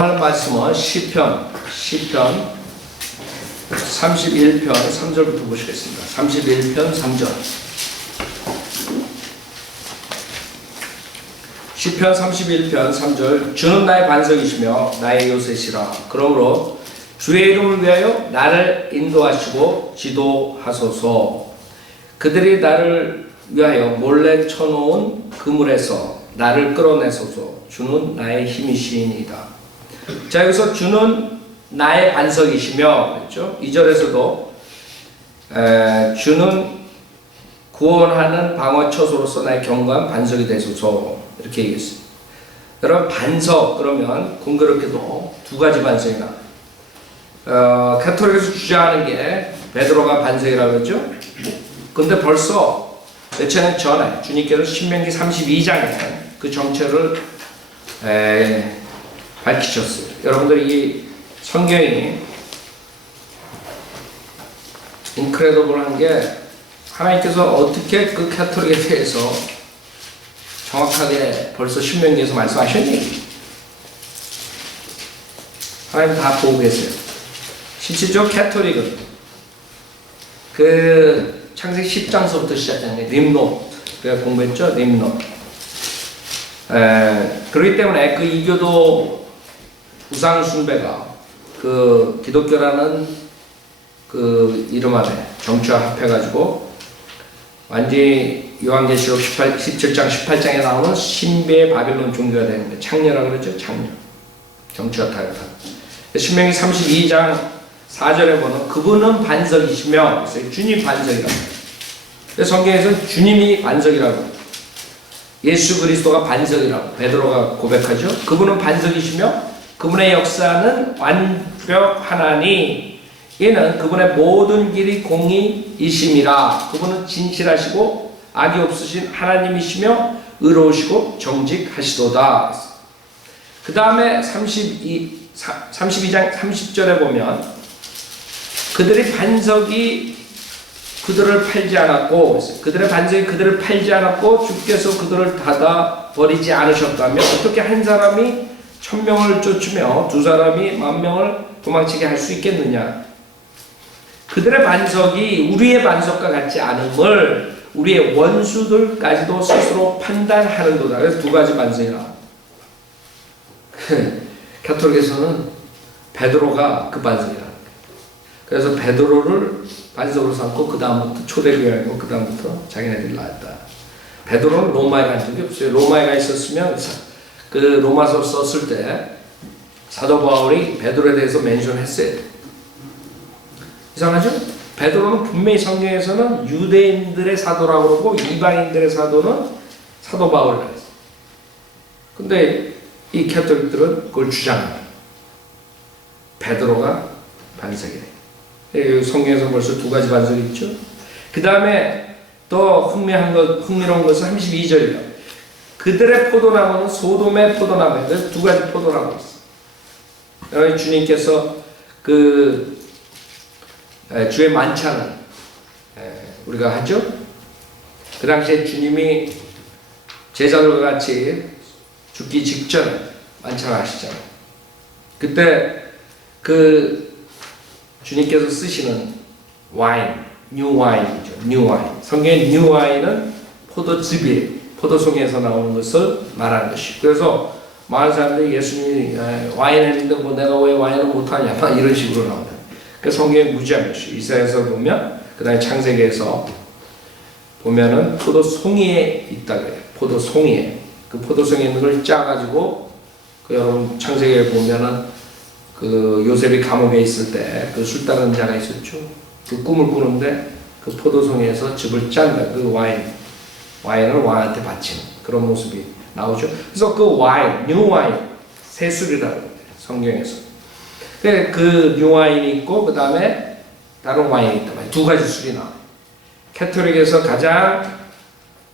할 말씀은 시편 31편 3절부터 보시겠습니다. 31편 3절. 시편 31편 3절. 주는 나의 반석이시며 나의 요새시라. 그러므로 주의 이름을 위하여 나를 인도하시고 지도하소서. 그들이 나를 위하여 몰래 쳐놓은 그물에서 나를 끌어내소서. 주는 나의 힘이시니이다. 자, 여기서 주는 나의 반석이시며, 그렇죠? 2절에서도 주는 구원하는 방어처소로서 나의 견고한 반석이 되소서, 이렇게 얘기했어요. 여러분, 반석 그러면 공교롭게도 두 가지 반석이 나와요. 가톨릭에서 주장하는 게 베드로가 반석이라고 그랬죠? 근데 벌써 몇천 년 전에 주님께서 신명기 32장에 그 정체를 밝히셨어요. 여러분들 이 성경이 인크레더블한 게 하나님께서 어떻게 그 가톨릭에 대해서 정확하게 벌써 신명기에서 말씀하셨니? 하나님 다 보고 계세요. 실질적으로 가톨릭은 그 창세기 10장서부터 시작하는 림노트, 우리가 공부했죠? 림노트. 그렇기 때문에 그 이교도 우상 숭배가 그 기독교라는 그 이름 아래 정치와 합해가지고 완전히 요한계시록 17장 18장에 나오는 신비의 바빌론 종교가 되는 거예요. 창녀라고 그러죠? 창녀. 정치와 타협한. 신명기 32장 4절에 보면 그분은 반석이시며, 주님 반석이라고. 성경에서는 주님이 반석이라고. 예수 그리스도가 반석이라고 베드로가 고백하죠. 그분은 반석이시며 그분의 역사는 완벽하나니 이는 그분의 모든 길이 공의이심이라. 그분은 진실하시고 악이 없으신 하나님이시며 의로우시고 정직하시도다. 그 다음에 32장 30절에 보면 그들의 반석이 그들을 팔지 않았고, 그들의 반석이 그들을 팔지 않았고 주께서 그들을 닫아 버리지 않으셨다면 어떻게 한 사람이 1000명을 쫓으며 두 사람이 10,000명을 도망치게 할 수 있겠느냐. 그들의 반석이 우리의 반석과 같지 않음을 우리의 원수들까지도 스스로 판단하는도다. 그래서 두 가지 반석이라. 가톨릭에서는 베드로가 그 반석이라. 그래서 베드로를 반석으로 삼고 그 다음부터 초대교회고 그 다음부터 자기네들이 나왔다. 베드로는 로마에 간 적이 없어요. 로마에 가 있었으면 그 로마서 썼을 때 사도 바울이 베드로에 대해서 멘션했어요. 이상하죠? 베드로는 분명히 성경에서는 유대인들의 사도라고 그러고 이방인들의 사도는 사도 바울이라고 했어요. 근데 이 가톨릭들은 그걸 주장합니다. 베드로가 반석이래. 성경에서 벌써 두 가지 반석이 있죠. 그 다음에 또 흥미로운 것은 32절이에요. 그들의 포도나무는 소돔의 포도나무예요. 두 가지 포도나무가 있어요. 주님께서 그 주의 만찬을 우리가 하죠. 그 당시에 주님이 제자들과 같이 죽기 직전에 만찬을 하시잖아요. 그때 그 주님께서 쓰시는 와인, 뉴 와인이죠. 뉴 와인. 성경의 뉴 와인은 포도즙이에요. 포도송에서 나오는 것을 말하는 것이. 그래서 많은 사람들이 예수님이 와인 했는데 뭐 내가 왜 와인을 못하냐 이런 식으로 나옵니다. 그 성경에 무지한 것이. 이사야에서 보면 그 다음에 창세기에서 보면은 포도송이에 있다고 해요. 포도송이에. 그 포도송에 있는 걸 짜가지고 그 여러분 창세기에 보면은 그 요셉이 감옥에 있을 때 그 술 따르는 자가 있었죠. 그 꿈을 꾸는데 그 포도송에서 즙을 짠다. 그 와인을 왕한테 바치는 그런 모습이 나오죠. 그래서 그 와인, 뉴 와인, 새 술이라고 해요. 성경에서. 그 뉴 와인이 있고 그 다음에 다른 와인이 있다. 두 가지 술이 나와요. 가톨릭에서 가장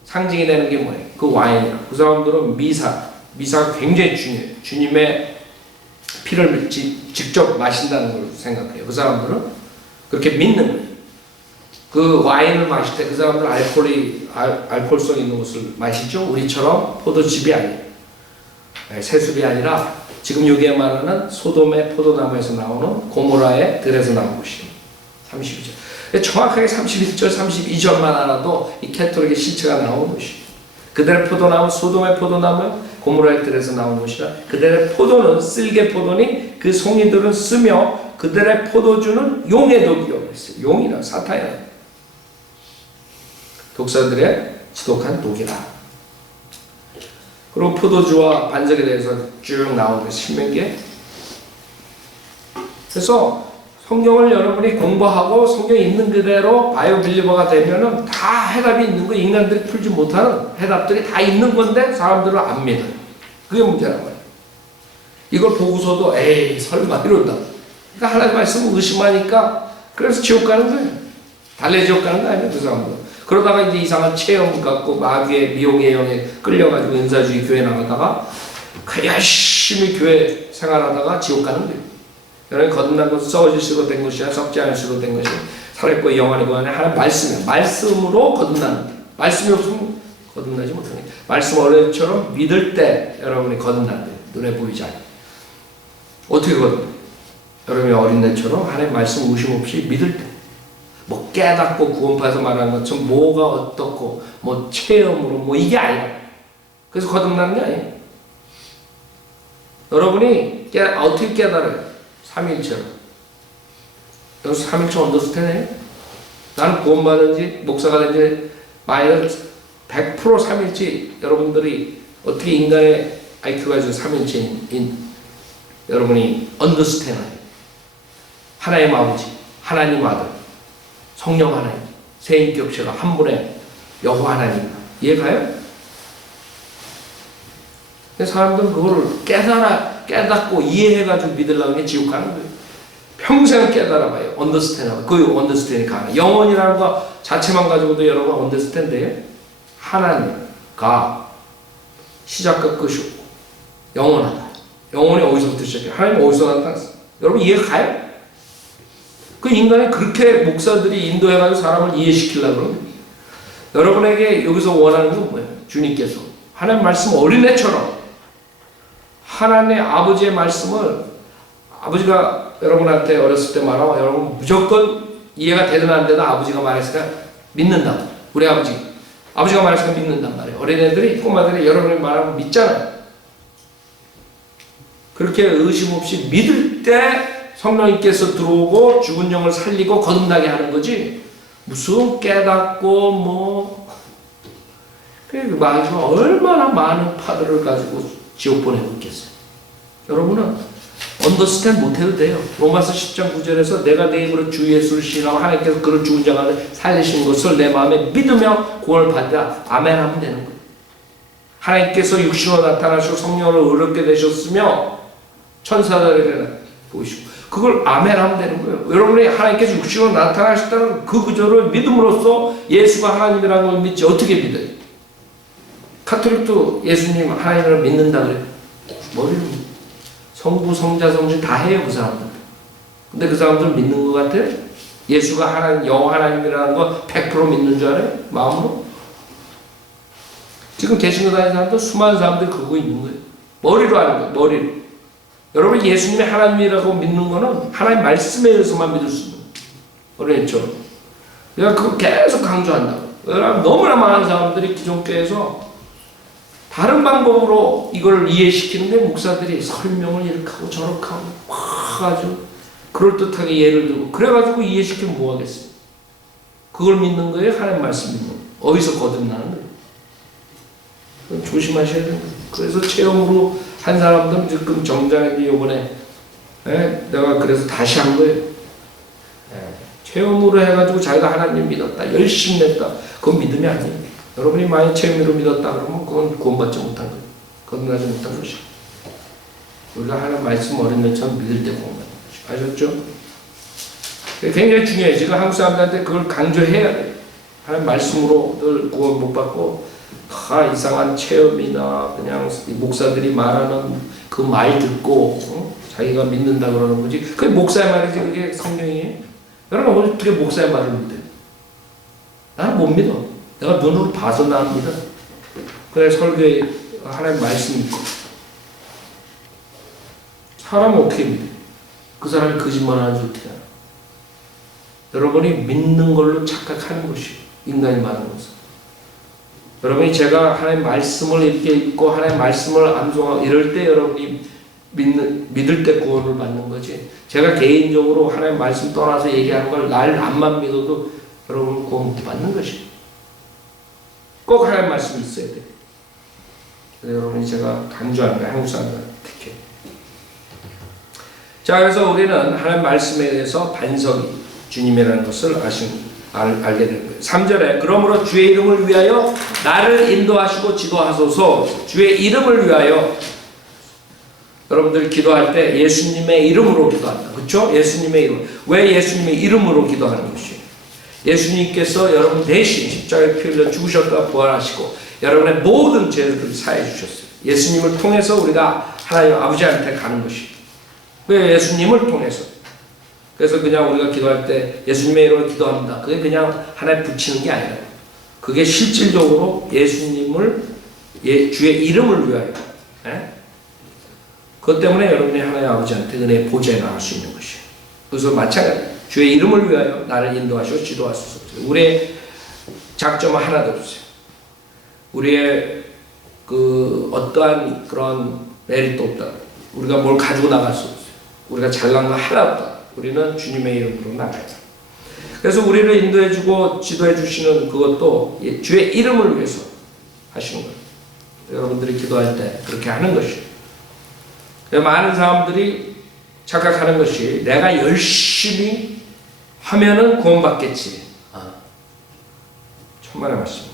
상징이 되는 게 뭐예요? 그 와인이라고. 그 사람들은 미사가 굉장히 중요해요. 주님의 피를 직접 마신다는 걸 생각해요. 그 사람들은 그렇게 믿는 거예요. 그 와인을 마실 때 그 사람들 알코올성 있는 것을 마시죠. 우리처럼 포도즙이 아니에요. 세습이 아니라 지금 여기에 말하는 소돔의 포도나무에서 나오는 고모라의 들에서 나온 것이에요. 32절. 정확하게 31절, 32절만 알아도 이 캐토릭의 실체가 나온 것이에요. 그들의 포도나무, 소돔의 포도나무, 고모라의 들에서 나온 것이라. 그들의 포도는 쓸개 포도니 그 송이들은 쓰며 그들의 포도주는 용의 독이요. 용이라 사탄이라. 독사들의 지독한 독이라. 그리고 포도주와 반석에 대해서 쭉 나오는 게 신명기에. 그래서 성경을 여러분이 공부하고 성경 있는 그대로 바이오 빌리버가 되면은 다 해답이 있는 거, 인간들이 풀지 못하는 해답들이 다 있는 건데 사람들은 안 믿어요. 그게 문제란 말이에요. 이걸 보고서도 에이 설마 이런다. 그러니까 하나님 말씀을 의심하니까 그래서 지옥 가는 거예요. 달래 지옥 가는 거 아니에요, 그 사람들은. 그러다가 이제 이상한 체험 갖고 마귀의 미혹의 영에 끌려가지고 은사주의 교회 나가다가 열심히 교회 생활하다가 지옥 가는 거예요. 여러분 거듭난 것은 썩어질 수로 된 것이야, 썩지 않을 수로 된 것이 살아있고 영원히 구하는 하나님 말씀이야. 말씀으로 거듭나는 거예요. 말씀이 없으면 거듭나지 못하는 거예요. 말씀 어린애처럼 믿을 때 여러분이 거듭나는 거예요. 눈에 보이지 않아요. 어떻게 거듭나요? 여러분이 어린애처럼 하나님 말씀 의심 없이 믿을 때, 뭐 깨닫고 구원파에서 말하는 것처럼 뭐가 어떻고 뭐 체험으로 뭐 이게 아니라, 그래서 거듭나는 게 아니에요. 여러분이 어떻게 깨달아요? 삼일체로. 여기서 삼일체 언더스탠드해요? 나는 구원받은 지 목사가 된 지 마이너스 100% 삼일체. 여러분들이 어떻게 인간의 IQ가 저 삼일체인 여러분이 언더스탠드해요? 하나님 아버지, 하나님 아들, 성령 하나님, 세인격체가 한 분의 여호와 하나님. 이해가요? 사람들은 그거를 깨닫고 이해해가지고 믿으려는 게 지옥 가는 거예요. 평생 깨달아봐요. 언더스탠드. 그 언더스탠딩이 가능. 영혼이라는 거 자체만 가지고도 여러분 언더스탠드예요. 하나님과 시작과 끝이 없고 영원하다. 영혼이 어디서부터 시작해요? 하나님 어디서 나타났어? 여러분 이해가 가요? 그 인간이 그렇게 목사들이 인도해가지고 사람을 이해시키려고 그러는 거예요. 여러분에게 여기서 원하는 건 뭐예요? 주님께서 하나님 말씀 어린애처럼 하나님의 아버지의 말씀을 아버지가 여러분한테 어렸을 때 말하고 여러분 무조건 이해가 되든 안 되든 아버지가 말했으니까 믿는다. 우리 아버지가 말했으니까 믿는단 말이에요. 어린애들이 꼬마들이 여러분이 말하면 믿잖아요. 그렇게 의심 없이 믿을 때 성령님께서 들어오고 죽은 영을 살리고 거듭나게 하는 거지, 무슨 깨닫고 뭐 그 마귀가 얼마나 많은 파들을 가지고 지옥 보내고 있겠어요. 여러분은 언더스탠드 못해도 돼요. 로마서 10장 9절에서 내가 내 입으로 주 예수를 신하고 하나님께서 그를 죽은 자 가운데 살리신 것을 내 마음에 믿으며 구원을 받아 아멘 하면 되는 거예요. 하나님께서 육신으로 나타나시고 성령으로 의롭게 되셨으며 천사들에게 보이시고 그걸 아멘 하면 되는 거예요. 여러분이 하나님께서 육신으로 나타나셨다는 그 구절을 믿음으로써 예수가 하나님이라는 걸 믿지 어떻게 믿어요? 카톨릭도 예수님 하나님을 믿는다 그래요. 머리를 성부, 성자, 성신 다 해요 그 사람들. 근데 그 사람들 믿는 것 같아요? 예수가 하나님, 여호와 하나님이라는 거 100% 믿는 줄 알아요? 마음으로? 지금 개신교 다니는 사람들 수많은 사람들이 그러고 있는 거예요. 머리로 하는 거예요. 머리로. 여러분 예수님이 하나님이라고 믿는 거는 하나님 말씀에 의해서만 믿을 수 있는 거예요. 어린애처럼. 내가 그거 계속 강조한다고. 여러분 너무나 많은 사람들이 기존교회에서 다른 방법으로 이걸 이해시키는 게 목사들이 설명을 이렇게 하고 저렇게 하고 막 아주 그럴듯하게 예를 들고 그래가지고 이해시키면 뭐 하겠어요? 그걸 믿는 거예요? 하나님 말씀 믿는 거예요? 어디서 거듭나는 거예요? 조심하셔야 돼요. 그래서 체험으로 한 사람들은 지금 정장이 요번에 내가 그래서 다시 한 거예요. 체험으로 해가지고 자기가 하나님 믿었다, 열심히 냈다. 그건 믿음이 아니에요. 여러분이 만약 체험으로 믿었다 그러면 그건 구원받지 못한 거예요. 거듭나지 못한 것이에요. 우리가 하나님 말씀 어린애처럼 믿을 때 구원받는 것이에요. 아셨죠? 굉장히 중요해요. 지금 한국 사람들한테 그걸 강조해야 돼요. 하나님 말씀으로 늘 구원 못 받고 다 이상한 체험이나 그냥 목사들이 말하는 그 말 듣고 자기가 믿는다 그러는 거지. 그게 목사의 말이지 그게 성경이에요. 여러분 어떻게 목사의 말을 믿어요? 나는 못 믿어. 내가 눈으로 봐서 나는 믿어. 그래 설교에 하나님 말씀 있고 사람은 어떻게 믿어? 그 사람이 거짓말하는 줄 어떻게 알아? 여러분이 믿는 걸로 착각하는 것이 인간이 많은 것은. 여러분이 제가 하나님 말씀을 이렇게 읽고 하나님 말씀을 암송하고 이럴 때 여러분이 믿을 때 구원을 받는 거지. 제가 개인적으로 하나님 말씀 떠나서 얘기하는 걸 날 안만 믿어도 여러분 구원 못 받는 것이. 꼭 하나님 말씀이 있어야 돼. 여러분이 제가 강조하는 거예요. 한국 사람들 특히. 자, 그래서 우리는 하나님 말씀에 대해서 반석이 주님이라는 것을 알게 되는 거예요. 3절에 그러므로 주의 이름을 위하여 나를 인도하시고 지도하소서. 주의 이름을 위하여. 여러분들이 기도할 때 예수님의 이름으로 기도한다. 그렇죠? 예수님의 이름. 왜 예수님의 이름으로 기도하는 것이에요? 예수님께서 여러분 대신 십자가에 피 흘려 죽으셨다 부활하시고 여러분의 모든 죄를 사해 주셨어요. 예수님을 통해서 우리가 하나님 아버지한테 가는 것이에요. 왜 예수님을 통해서? 그래서 그냥 우리가 기도할 때 예수님의 이름으로 기도합니다. 그게 그냥 하나에 붙이는 게 아니라 그게 실질적으로 예수님을 주의 이름을 위하여. 그것 때문에 여러분이 하나님 아버지한테 은혜의 보좌에 나갈 수 있는 것이에요. 그래서 마찬가지 주의 이름을 위하여 나를 인도하시고 지도하소서. 우리의 장점은 하나도 없어요. 우리의 그 어떠한 그런 메리트 없다. 우리가 뭘 가지고 나갈 수 없어요. 우리가 잘난 거 하나 없다. 우리는 주님의 이름으로 나가야 돼. 그래서 우리를 인도해주고 지도해주시는 그것도 주의 이름을 위해서 하시는 거예요. 여러분들이 기도할 때 그렇게 하는 것이에요. 많은 사람들이 착각하는 것이 내가 열심히 하면은 구원받겠지. 천만의 말씀.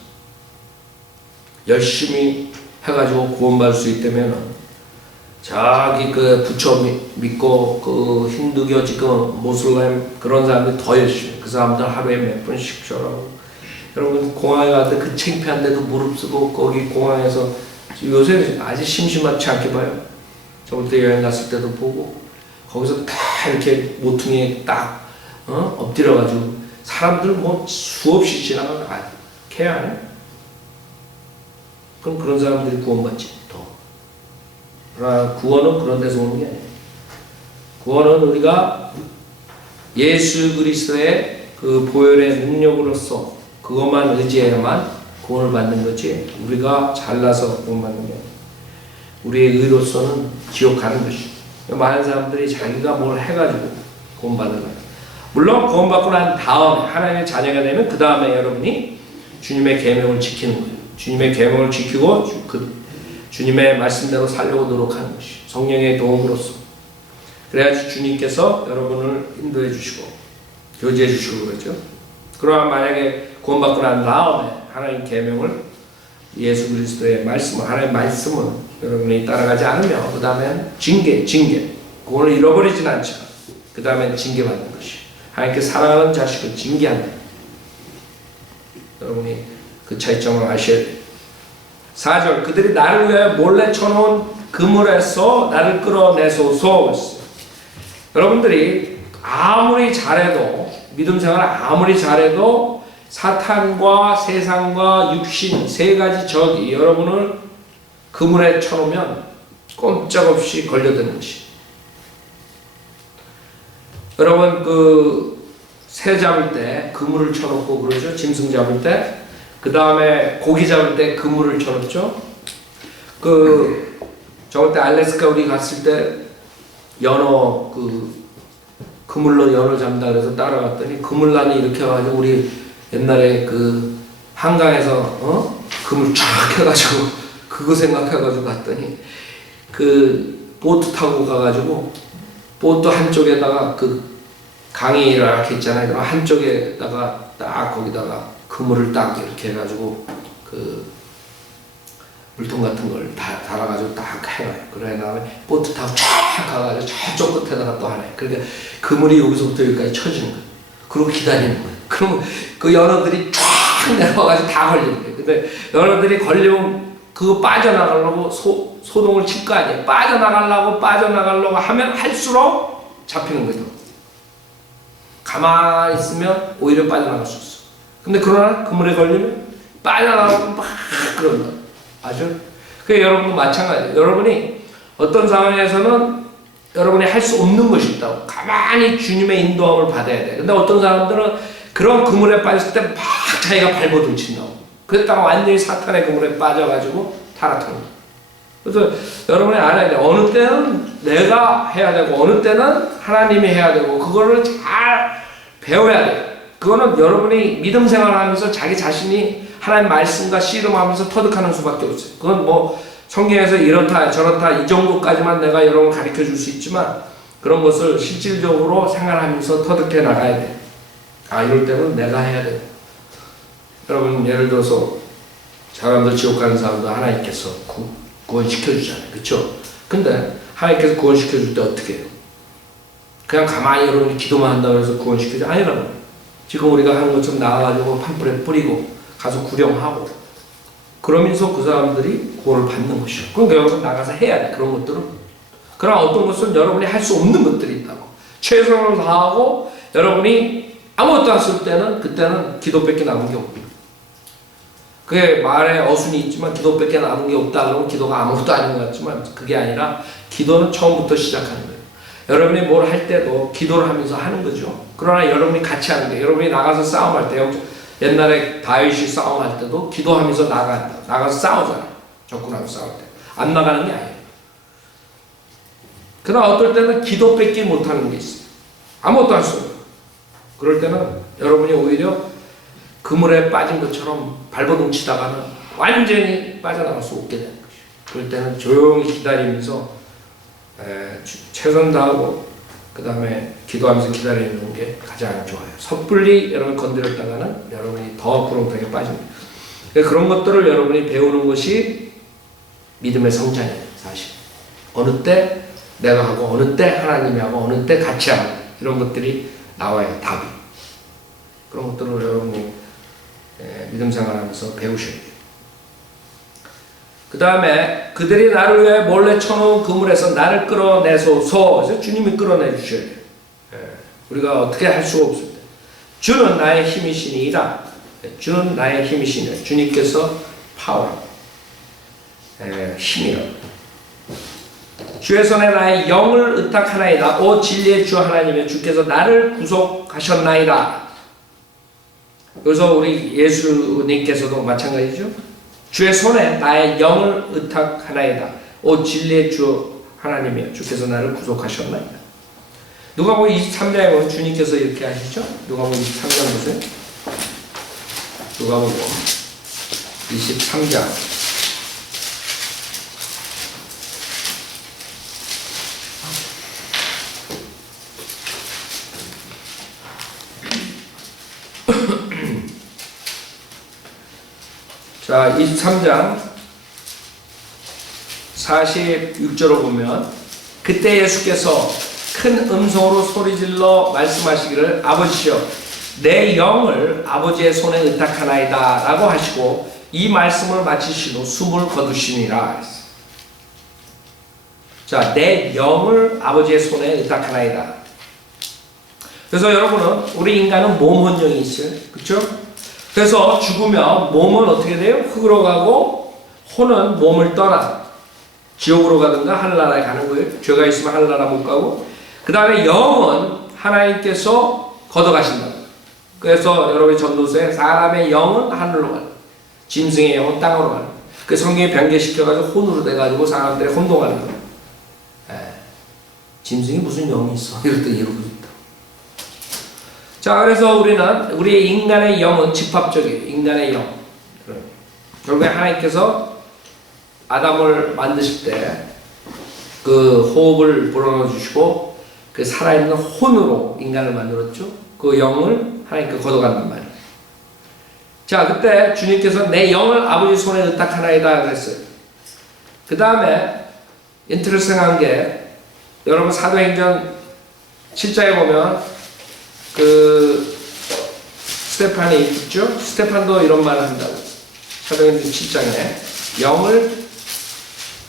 열심히 해가지고 구원받을 수 있다면은 자기 그 부처 믿고 그 힌두교 지금 모슬렘 그런 사람들이 더 열심히 그 사람들 하루에 몇 번씩 절하고 여러분 공항에 갈 때 그 창피한데도 무릅쓰고 거기 공항에서 요새 아직 심심하지 않게 봐요. 저번 때 여행 갔을 때도 보고 거기서 다 이렇게 모퉁이에 딱 엎드려가지고 사람들 뭐 수없이 지나가면 케어 안 해? 그럼 그런 사람들이 구원받지 더. 그러나 구원은 그런 데서 오는 게 아니에요. 구원은 우리가 예수 그리스도의 그 보혈의 능력으로서 그것만 의지해야만 구원을 받는 거지 우리가 잘나서 구원받는 게 아니에요. 우리의 의로서는 지옥 가는 것이. 많은 사람들이 자기가 뭘 해가지고 구원받는 거예요. 물론 구원받고 난 다음에 하나님의 자녀가 되면 그 다음에 여러분이 주님의 계명을 지키는 거예요. 주님의 계명을 지키고 주님의 말씀대로 살려고 노력하는 것이 성령의 도움으로써. 그래야지 주님께서 여러분을 인도해 주시고 교제해 주시고 그러죠. 그러나 만약에 구원받고 난 다음에 하나님 계명을 예수 그리스도의 말씀을 하나님의 말씀을 여러분이 따라가지 않으면 그 다음엔 징계 그거를 잃어버리진 않지만 그 다음엔 징계받는 것이 하나님께 사랑하는 자식을 징계한다. 여러분이 그 차이점을 아셔야 돼요. 4절 그들이 나를 위하여 몰래 쳐놓은 그물에서 나를 끌어내소서. 여러분들이 아무리 잘해도 믿음 생활 아무리 잘해도 사탄과 세상과 육신 세 가지 적이 여러분을 그물에 쳐놓으면 꼼짝없이 걸려드는 것이. 여러분 그 새 잡을 때 그물을 쳐놓고 그러죠. 짐승 잡을 때. 그 다음에 고기 잡을 때 그물을 쳐놓죠. 그 저번 때 알래스카 우리 갔을 때 연어 그물로 연어 잡는다 그래서 따라갔더니 그물란이 이렇게 해가지고 우리 옛날에 그 한강에서 그물 쫙 해가지고 그거 생각해가지고 갔더니 그 보트 타고 가가지고 보트 한쪽에다가 그 강이 이렇게 있잖아요. 그럼 한쪽에다가 딱 거기다가 그물을 딱 이렇게 해가지고 그 물통 같은 걸 다 달아가지고 딱 해놔요. 그래 다음에 보트 타고 쫙 가가지고 저쪽 끝에다가 또 하나요. 그러니까 그물이 여기서부터 여기까지 쳐지는 거예요. 그리고 기다리는 거예요. 그럼 그 연어들이 쫙 내려와가지고 다 걸리는 거예요. 근데 연어들이 걸리면 그거 빠져나가려고 소동을 칠 거 아니에요. 빠져나가려고 하면 할수록 잡히는 거죠. 가만히 있으면 오히려 빠져나갈 수 있어. 근데 그러나 그물에 걸리면 빠져나가고 막 그런다. 아죠? 그 여러분도 마찬가지예요. 여러분이 어떤 상황에서는 여러분이 할 수 없는 것이 있다고. 가만히 주님의 인도함을 받아야 돼. 근데 어떤 사람들은 그런 그물에 빠졌을 때 막 자기가 발버둥친다고. 그랬다가 완전히 사탄의 그물에 빠져가지고 타락하는 거예요. 그래서 여러분이 알아야 돼. 어느 때는 내가 해야 되고 어느 때는 하나님이 해야 되고 그거를 잘 배워야 돼. 그거는 여러분이 믿음 생활하면서 자기 자신이 하나님 말씀과 씨름하면서 터득하는 수밖에 없어요. 그건 뭐 성경에서 이렇다 저렇다 이 정도까지만 내가 여러분 가르쳐 줄 수 있지만 그런 것을 실질적으로 생활하면서 터득해 나가야 돼. 아, 이럴 때는 내가 해야 돼. 여러분 예를 들어서 사람들 지옥 가는 사람도 하나님께서 구원시켜 주잖아요. 그렇죠? 근데 하나님께서 구원시켜 줄 때 어떻게 해요? 그냥 가만히 여러분이 기도만 한다고 해서 구원시켜 줘? 아니라고. 지금 우리가 하는 것처럼 나와가지고 팜플렛 뿌리고 가서 구령하고 그러면서 그 사람들이 구원을 받는 것이요. 그러니까 여러분 나가서 해야 돼. 그런 것들은. 그러나 어떤 것은 여러분이 할 수 없는 것들이 있다고. 최선을 다하고 여러분이 아무것도 안 쓸 때는 그때는 기도밖에 남은 게 없고. 그게 말에 어순이 있지만 기도밖에 남은 게 없다 그러면 기도가 아무것도 아닌 것 같지만 그게 아니라 기도는 처음부터 시작하는 거예요. 여러분이 뭘 할 때도 기도를 하면서 하는 거죠. 그러나 여러분이 같이 하는 거예요. 여러분이 나가서 싸움할 때 옛날에 다윗이 싸움할 때도 기도하면서 나가서 싸우잖아요. 적군하고 싸울 때. 안 나가는 게 아니에요. 그러나 어떨 때는 기도밖에 못하는 게 있어요. 아무것도 할 수 없어요. 그럴 때는 여러분이 오히려 그물에 빠진 것처럼 발버둥 치다가는 완전히 빠져나갈 수 없게 되는 것이에요. 그럴 때는 조용히 기다리면서 최선 다하고 그 다음에 기도하면서 기다리는 게 가장 좋아요. 섣불리 여러분 건드렸다가는 여러분이 더 구렁텅이에 빠집니다. 그런 것들을 여러분이 배우는 것이 믿음의 성장이에요. 사실 어느 때 내가 하고 어느 때 하나님이 하고 어느 때 같이 하고 이런 것들이 나와요. 답이. 그런 것들을 여러분이 믿음 생활하면서 배우셔야 돼요. 그 다음에 그들이 나를 위해 몰래 쳐놓은 그물에서 나를 끌어내소서. 그래서 주님이 끌어내 주셔야 돼요. 우리가 어떻게 할 수가 없습니다. 주는 나의 힘이시니이다. 주는 나의 힘이시니 주님께서 파워, 힘이라. 주의 손에 나의 영을 의탁하나이다. 오 진리의 주 하나님의 주께서 나를 구속하셨나이다. 그래서 우리 예수님께서도 마찬가지죠. 주의 손에 나의 영을 의탁하나이다. 오 진리의 주 하나님이여 주께서 나를 구속하셨나이다. 누가복음 23장에 보면 주님께서 이렇게 하시죠. 누가복음 23장 보세요. 누가복음 23장 자, 23장 46절을 보면 그때 예수께서 큰 음성으로 소리질러 말씀하시기를 아버지여 내 영을 아버지의 손에 의탁하나이다 라고 하시고 이 말씀을 마치신 후 숨을 거두시니라. 자, 내 영을 아버지의 손에 의탁하나이다. 그래서 여러분은 우리 인간은 몸 혼령이 있어요. 그렇죠? 그래서 죽으면 몸은 어떻게 돼요? 흙으로 가고 혼은 몸을 떠나 지옥으로 가든가 하늘나라에 가는 거예요. 죄가 있으면 하늘나라 못 가고 그 다음에 영은 하나님께서 걷어가신다. 그래서 여러분이 전도서에 사람의 영은 하늘로 가는 짐승의 영은 땅으로 가는 그 성경이 변개시켜가지고 혼으로 돼가지고 사람들이 혼동하는 거예요. 짐승이 무슨 영이 있어? 이럴 때 이러고 있다. 자, 그래서 우리는 우리의 인간의 영은 집합적이에요. 인간의 영. 결국에 하나님께서 아담을 만드실 때 그 호흡을 불어넣어 주시고 그 살아있는 혼으로 인간을 만들었죠. 그 영을 하나님께 걷어간단 말이에요. 자, 그때 주님께서 내 영을 아버지 손에 의탁하나이다 그랬어요. 그 다음에 인트레스팅한 게 여러분 사도행전 7장에 보면 그 스테판이 있죠? 스테판도 이런 말을 한다고. 사도행전 7장에 영을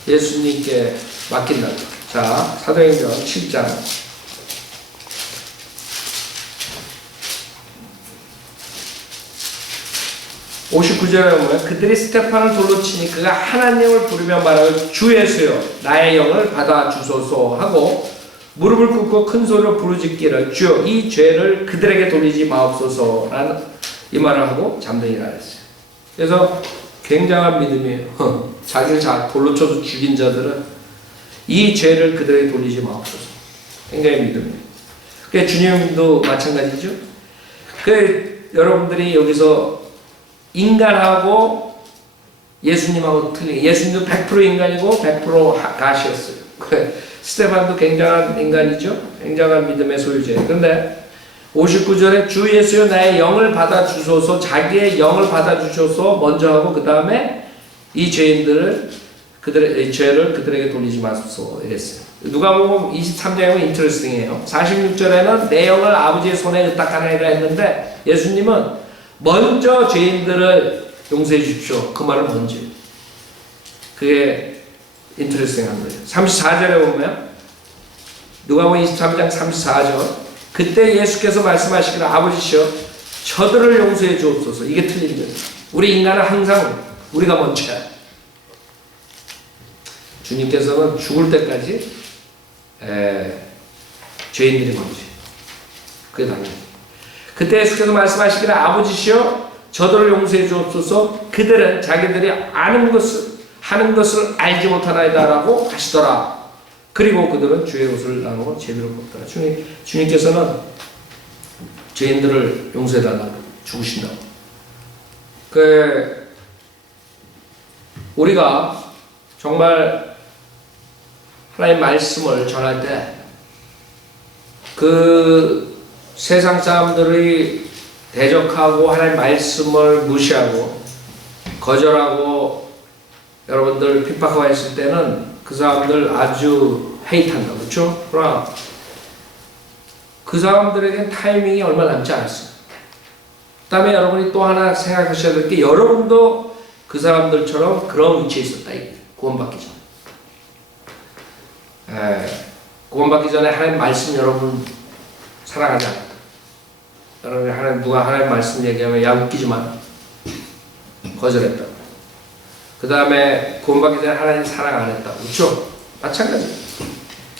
예수님께 맡긴다고. 자, 사도행전 7장 59절에 보면 그들이 스테판을 돌로 치니 그가 하나님을 부르며 말하고 주 예수여 나의 영을 받아 주소서 하고 무릎을 꿇고 큰 소리로 부르짖기를 주여 이 죄를 그들에게 돌리지 마옵소서라는 이 말을 하고 잠들이라 했어요. 그래서 굉장한 믿음이에요. 자기를 돌로 쳐서 죽인 자들은 이 죄를 그들에게 돌리지 마옵소서. 굉장히 믿음이에요. 그 주님도 마찬가지죠. 그 여러분들이 여기서 인간하고 예수님하고 틀린, 예수님도 100% 인간이고 100% 가시였어요. 스테반도 굉장한 인간이죠. 굉장한 믿음의 소유자예요. 그런데 59절에 주 예수여 나의 영을 받아주소서, 자기의 영을 받아주셔서 먼저 하고 그 다음에 이 죄인들을 이 죄를 그들에게 돌리지 마소서 이랬어요. 누가복음 23장에 보면 인터레스팅해요. 46절에는 내 영을 아버지의 손에 의탁하나이라 했는데 예수님은 먼저 죄인들을 용서해 주십시오. 그 말을 먼저. 그게 인터레스팅한 거예요. 34절에 보면 누가복음 23장 34절 그때 예수께서 말씀하시기를 아버지시여 저들을 용서해 주옵소서. 이게 틀린 거예요. 우리 인간은 항상 우리가 먼저야. 주님께서는 죽을 때까지 죄인들이 먼저. 그게 답니다. 그때 예수께서 말씀하시기를 아버지시여 저들을 용서해 주옵소서. 그들은 자기들이 하는 것을 알지 못하나이다라고 하시더라. 그리고 그들은 주의 옷을 나누고 제비를 뽑더라. 주님께서는 죄인들을 용서해달라고 죽으신다고. 우리가 정말 하나님의 말씀을 전할 때 그 세상 사람들이 대적하고 하나님의 말씀을 무시하고 거절하고 여러분들 핍박하고 있을 때는 그 사람들 아주 헤이트한다. 그렇죠? 그러나 그 사람들에겐 타이밍이 얼마 남지 않았어요. 그 다음에 여러분이 또 하나 생각하셔야 될 게 여러분도 그 사람들처럼 그런 위치에 있었다. 구원받기 전에. 구원받기 전에 하나님 말씀 여러분 사랑하지 않았다. 여러분 누가 하나님 말씀 얘기하면 야 웃기지 마. 거절했다. 그 다음에 구원받기 전에 하나님 사랑 안 했다. 그렇죠? 마찬가지.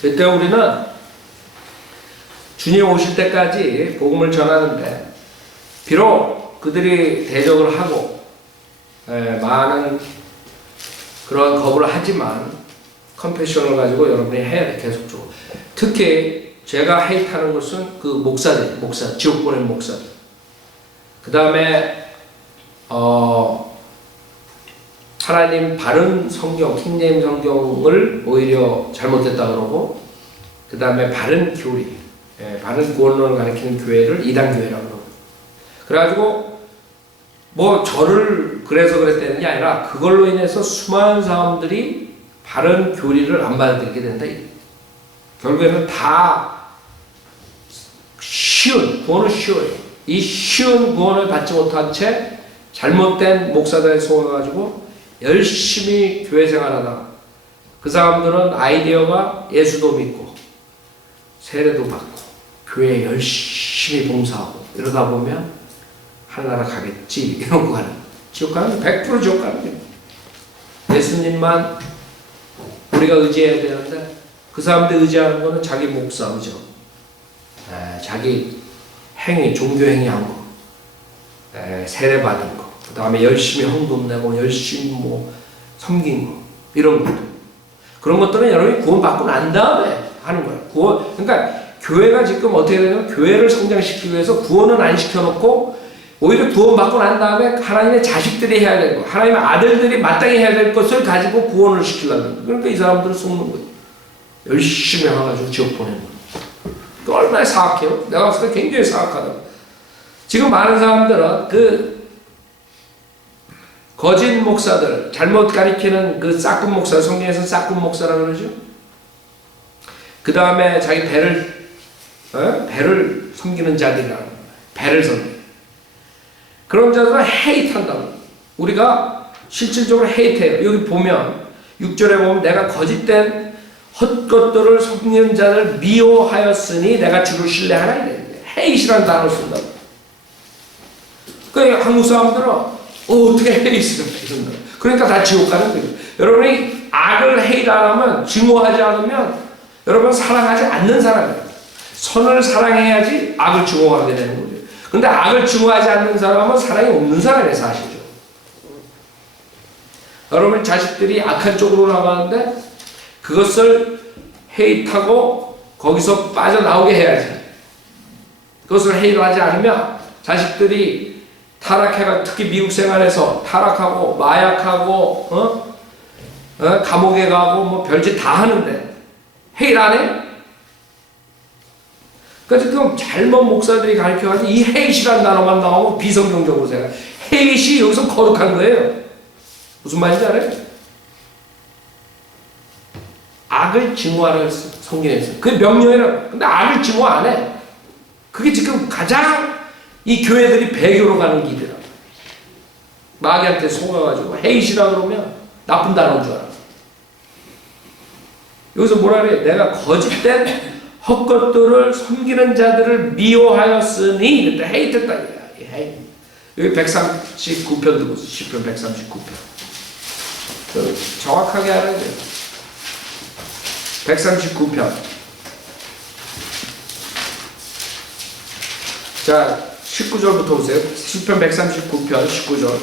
그때 우리는 주님 오실 때까지 복음을 전하는데 비록 그들이 대적을 하고 많은 그런 거부를 하지만 컴패션을 가지고 여러분이 해야 돼. 계속적으로. 특히 제가 헤이트하는 것은 그 목사들, 지옥 보낸 목사들. 그 다음에 하나님 바른 성경, 킹제임 성경을 오히려 잘못됐다 그러고 그 다음에 바른 교리, 바른 구원론을 가리키는 교회를 이단교회라고 그러고 그래가지고 뭐 저를 그래서 그랬다는 게 아니라 그걸로 인해서 수많은 사람들이 바른 교리를 안 받아들이게 된다. 결국에는 다 구원은 쉬워요. 이 쉬운 구원을 받지 못한 채 잘못된 목사들에 속아가지고 열심히 교회 생활하다가 그 사람들은 아이디어가 예수도 믿고 세례도 받고 교회에 열심히 봉사하고 이러다 보면 하늘나라 가겠지 이러고 가는 지옥 가는 100% 지옥 가는 거예요. 예수님만 우리가 의지해야 되는데 그 사람들 의지하는 거는 자기 목사 의죠. 자기 행위, 종교 행위한 거, 세례 받은 거, 그 다음에 열심히 헌금 내고 열심히 뭐 섬긴 거 이런 것들. 그런 것들은 여러분이 구원 받고 난 다음에 하는 거예요. 그러니까 교회가 지금 어떻게 되냐면 교회를 성장시키기 위해서 구원은 안 시켜놓고 오히려 구원 받고 난 다음에 하나님의 자식들이 해야 될 거, 하나님의 아들들이 마땅히 해야 될 것을 가지고 구원을 시키려는 거예요. 그러니까 이 사람들을 속는 거예요. 열심히 해가지고 지옥 보내는 거예요. 얼마나 사악해요? 내가 봤을 때 굉장히 사악하다. 지금 많은 사람들은 그 거짓 목사들, 잘못 가리키는 그 싹군 목사, 성경에서 싹군 목사라고 그러죠. 그 다음에 자기 배를 섬기는 자들이라는 거예요. 배를 섬기는. 그런 자들은 헤이트한다고. 우리가 실질적으로 헤이트해요. 여기 보면 6절에 보면 내가 거짓된 헛것들을 섬기는 자를 미워하였으니 내가 주를 신뢰하라 이래. 헤이트라는 단어를 쓴다고. 그러니까 한국 사람들은 어떻게 헤이트를 이런다. 그러니까 다 지옥 가는 거예요. 여러분이 악을 헤이트 안 하면 증오하지 않으면 여러분, 사랑하지 않는 사람이에요. 선을 사랑해야지 악을 증오하게 되는 거죠. 근데 악을 증오하지 않는 사람은 사랑이 없는 사람의 사실이죠. 여러분, 자식들이 악한 쪽으로 나가는데 그것을 헤이트하고 거기서 빠져나오게 해야지. 그것을 헤이트하지 않으면 자식들이 타락해가, 특히 미국 생활에서 타락하고 마약하고 감옥에 가고 뭐 별짓 다 하는데 헤이트 안 해? 그러니까 지금 잘못 목사들이 가르쳐가지고 이 헤이트라는 단어만 나오면 비성경적으로 생각. 헤이트이 여기서 거룩한 거예요. 무슨 말인지 알아요? 악을 증오하라고 했어, 성경에서. 그게 명령이라고. 근데 악을 증오 안 해. 그게 지금 가장 이 교회들이 배교로 가는 길이라. 마귀한테 속아가지고 헤이시라 그러면 나쁜 단어인 줄 알아. 여기서 뭐라 그래? 내가 거짓된 헛것들을 섬기는 자들을 미워하였으니, 그때 헤이트했다. 여기 139편 들고 있어. 시편 139편. 정확하게 알아야 돼요. 139편. 자, 19절부터 보세요. 시편 139편 19절.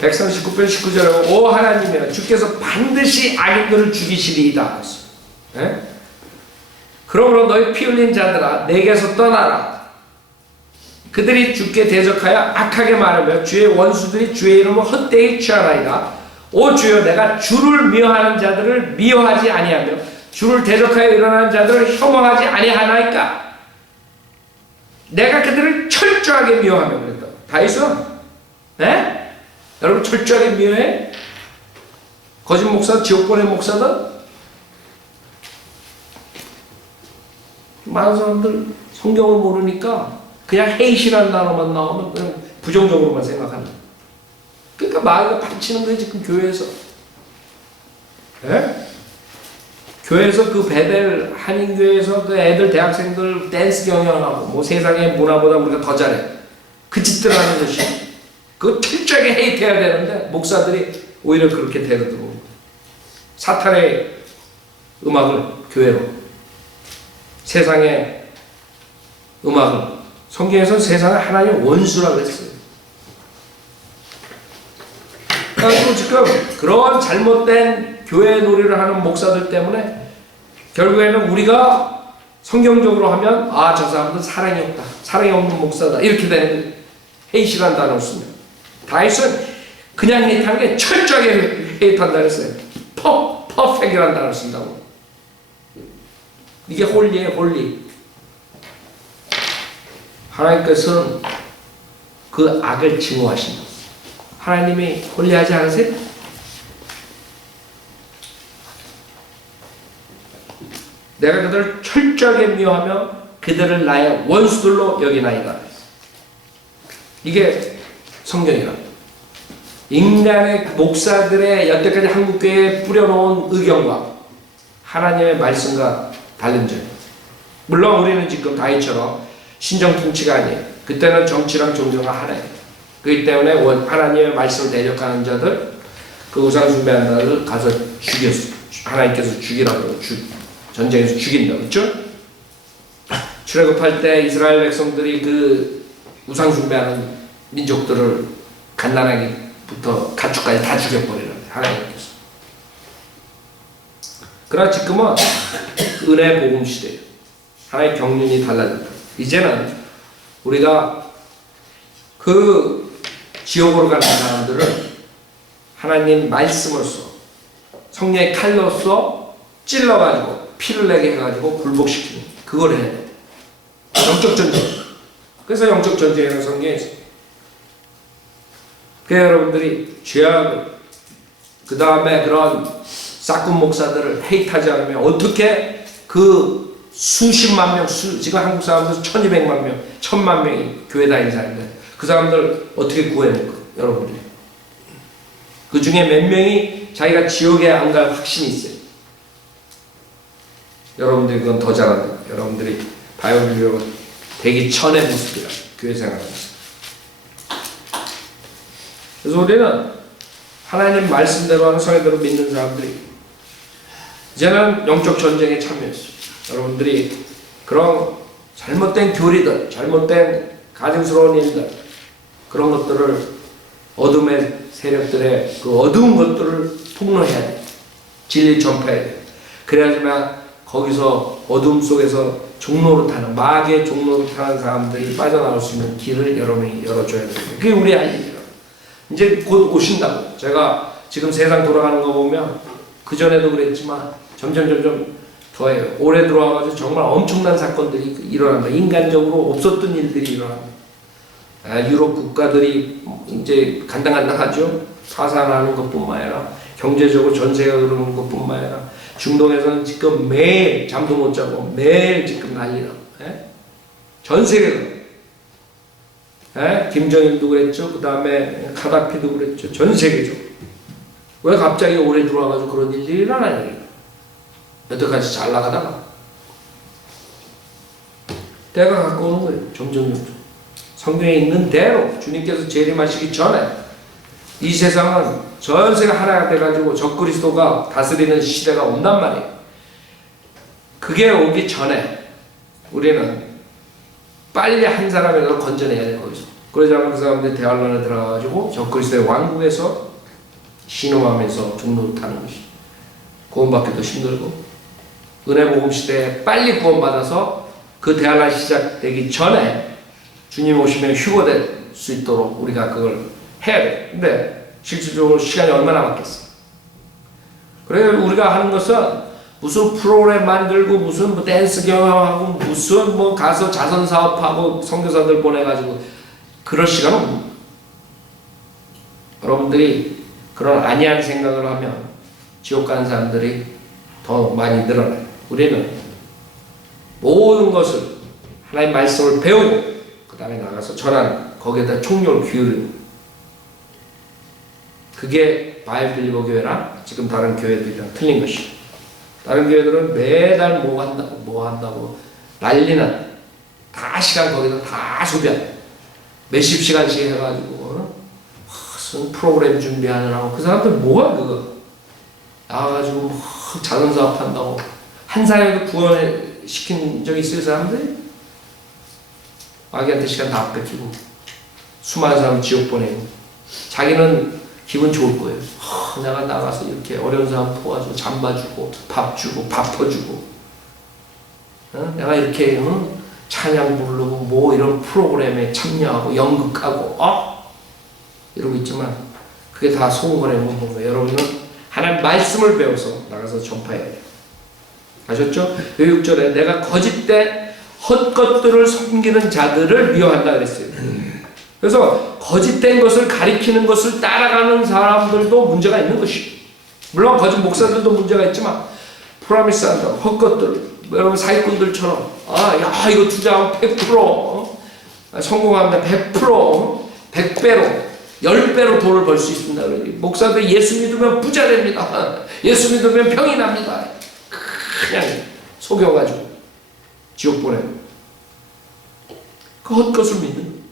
139편 19절에 오 하나님이여, 주께서 반드시 악인들을 죽이시리이다. 예? 그러므로 너희 피 흘린 자들아, 내게서 떠나라. 그들이 주께 대적하여 악하게 말하며 주의 원수들이 주의 이름을 헛되이 취하나이다. 오 주여, 내가 주를 미워하는 자들을 미워하지 아니하며 주를 대적하여 일어나는 자들을 혐오하지 아니하나이까. 내가 그들을 철저하게 미워하며 그랬다. 다 있어? 네? 여러분, 철저하게 미워해? 거짓 목사, 지옥 보낸 목사들? 많은 사람들 성경을 모르니까 그냥 헤이시라는 단어만 나오면 그냥 부정적으로만 생각한다. 그러니까 마귀가 받치는 거예요, 지금 교회에서. 예? 교회에서 그 베델 한인교회에서 그 애들 대학생들 댄스 경연하고 뭐 세상의 문화보다 우리가 더 잘해. 그 짓들 하는 것이. 그거 철저하게 헤이트해야 되는데 목사들이 오히려 그렇게 데려들고 사탄의 음악을 교회로, 세상의 음악을. 성경에서는 세상을 하나님의 원수라고 했어요. 그래서 지금 그런 잘못된 교회 놀이를 하는 목사들 때문에 결국에는 우리가 성경적으로 하면 아, 저 사람들 사랑이 없다, 사랑이 없는 목사다, 이렇게 되는 거예요. 헤이시라는 단어를 쓰면. 다윗은 그냥 헤이트한 게 철저하게 헤이트한다 그랬어요. 퍼펙이라는 단어를 쓴다고. 이게 홀리예요, 홀리. 하나님께서는 그 악을 증오하신다. 하나님이 홀리하지 않으세요? 내가 그들을 철저하게 미워하며 그들을 나의 원수들로 여기나이다. 이게 성경이라. 인간의 목사들의 여태까지 한국교회에 뿌려놓은 의견과 하나님의 말씀과 다른 점. 물론 우리는 지금 다윗처럼 신정 통치가 아니에요. 그때는 정치랑 종교가 하나예요. 그렇기 때문에 하나님의 말씀을 대적하는 자들, 그 우상 숭배하는 자들 가서 죽였어. 하나님께서 죽이라고 전쟁에서 죽인다. 그렇죠? 출애굽할 때 이스라엘 백성들이 그 우상 숭배하는 민족들을 갓난아기부터 가축까지 다 죽여버리는 하나님께서. 그러나 지금은 은혜 복음 시대예요. 하나님의 경륜이 달라졌다. 이제는 우리가 그 지옥으로 가는 사람들을 하나님 말씀으로써, 성령의 칼로써 찔러가지고 피를 내게 해가지고 굴복시키는, 그걸 해야 돼. 영적 전쟁. 그래서 영적 전쟁이라는 성경에 있어요. 그래서 여러분들이 죄악을, 그 다음에 그런 싹군 목사들을 헤이트하지 않으면 어떻게 그 수십만 명, 지금 한국 사람들 1200만 명, 1000만 명이 교회 다니는 사람들, 그 사람들 어떻게 구해낼까? 여러분들이. 그 중에 몇 명이 자기가 지옥에 안 갈 확신이 있어요. 여러분들이 그건 더 잘한다. 여러분들이 바이올리로 되기 전의 모습이라, 교회 생활하면서. 그래서 우리는 하나님 말씀대로 하는 성의대로 믿는 사람들이 이제는 영적 전쟁에 참여했어요. 여러분들이 그런 잘못된 교리들, 잘못된 가증스러운 일들, 그런 것들을 어둠의 세력들의 그 어두운 것들을 폭로해야 돼. 진리 전파해야 돼. 그래야지만 거기서 어둠 속에서 종로로 타는, 마귀의 종로로 타는 사람들이 빠져나올 수 있는 길을 여러분이 열어줘야 돼. 그게 우리 할 일이에요. 이제 곧 오신다고. 제가 지금 세상 돌아가는 거 보면 그전에도 그랬지만 점점 더해요. 올해 들어와가지고 정말 엄청난 사건들이 일어난다. 인간적으로 없었던 일들이 일어난다. 유럽 국가들이 이제 간당간당하죠. 파산하는 것뿐만 아니라 경제적으로 전세가 그러는 것뿐만 아니라 중동에서는 지금 매일 잠도 못 자고 매일 지금 난리나. 전 세계가. 김정일도 그랬죠. 그 다음에 카다피도 그랬죠. 전 세계적으로. 왜 갑자기 올해 들어와가지고 그런 일들이 일어나냐. 여태까지 잘 나가다가 때가 가까우는 거예요. 점점. 성경에 있는 대로 주님께서 재림하시기 전에 이 세상은 전세가 하나가 돼가지고 적그리스도가 다스리는 시대가 온단 말이에요. 그게 오기 전에 우리는 빨리 한 사람이라도 건져내야 돼요. 거기서. 그러지 않으면 그 사람들이 대환란에 들어가가지고 적그리스도의 왕국에서 신음하면서 종로를 타는 것이 구원받기도 힘들고, 은혜복음 시대에 빨리 구원받아서 그 대환란 시작되기 전에 주님 오시면 휴거될 수 있도록 우리가 그걸 해야 돼. 근데 실질적으로 시간이 얼마나 남았겠어. 그래서 우리가 하는 것은 무슨 프로그램 만들고 무슨 뭐 댄스 경영하고 무슨 뭐 가서 자선 사업하고 선교사들 보내가지고 그럴 시간은 없는. 여러분들이 그런 안이한 생각을 하면 지옥 가는 사람들이 더 많이 늘어나요. 우리는 모든 것을 하나님의 말씀을 배우고 그 다음에 나가서 전하는, 거기에다 총력을 기울이는, 그게 바이블리버 교회랑 지금 다른 교회들이랑 틀린 것이. 다른 교회들은 매달 뭐 한다고 난리는 다 시간 거기다 다 소비한다. 몇십 시간씩 해가지고 무슨 프로그램 준비하느라고. 그 사람들 뭐야 그거. 나와가지고 뭐 자선사업 한다고. 한 사람도 구원시킨 적이 있어요 사람들이? 마귀한테 시간 다 뺏기고 수많은 사람 지옥 보내고 자기는 기분 좋을 거예요. 내가 나가서 이렇게 어려운 사람 도와주고 잠 봐주고 밥 주고 밥 퍼주고 내가 이렇게 찬양 부르고 뭐 이런 프로그램에 참여하고 연극하고 이러고 있지만 그게 다 속은 못 본 거예요. 여러분은 하나님 말씀을 배워서 나가서 전파해야 돼요. 아셨죠? 6절에 내가 거짓된 헛것들을 섬기는 자들을 미워한다 그랬어요. 그래서 거짓된 것을 가리키는 것을 따라가는 사람들도 문제가 있는 것이에요. 물론 거짓 목사들도 문제가 있지만 프로미스 한다고 헛것들, 여러분 사기꾼들처럼 야 이거 투자하면 100% 성공하면 100% 100배로 10배로 돈을 벌 수 있습니다. 목사들 예수 믿으면 부자 됩니다. 예수 믿으면 병이 납니다. 그냥 속여가지고 지옥 보내고 그 헛것을 믿는.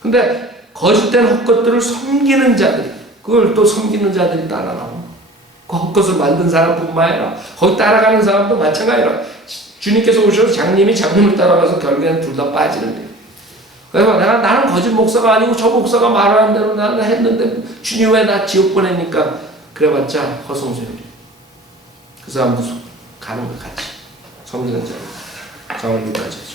근데 거짓된 헛것들을 섬기는 자들이, 그걸 또 섬기는 자들이 따라나오고 그 헛것을 만든 사람뿐만 아니라 거기 따라가는 사람도 마찬가지라. 주님께서 오셔서 장님이 장님을 따라가서 결국에는 둘 다 빠지는데. 그래서 나는 거짓 목사가 아니고 저 목사가 말하는 대로 나는 했는데 주님 왜 나 지옥 보내니까 그래봤자 허송세월이. 그 사람도 가는 것 같이 섬기는 자 정을까지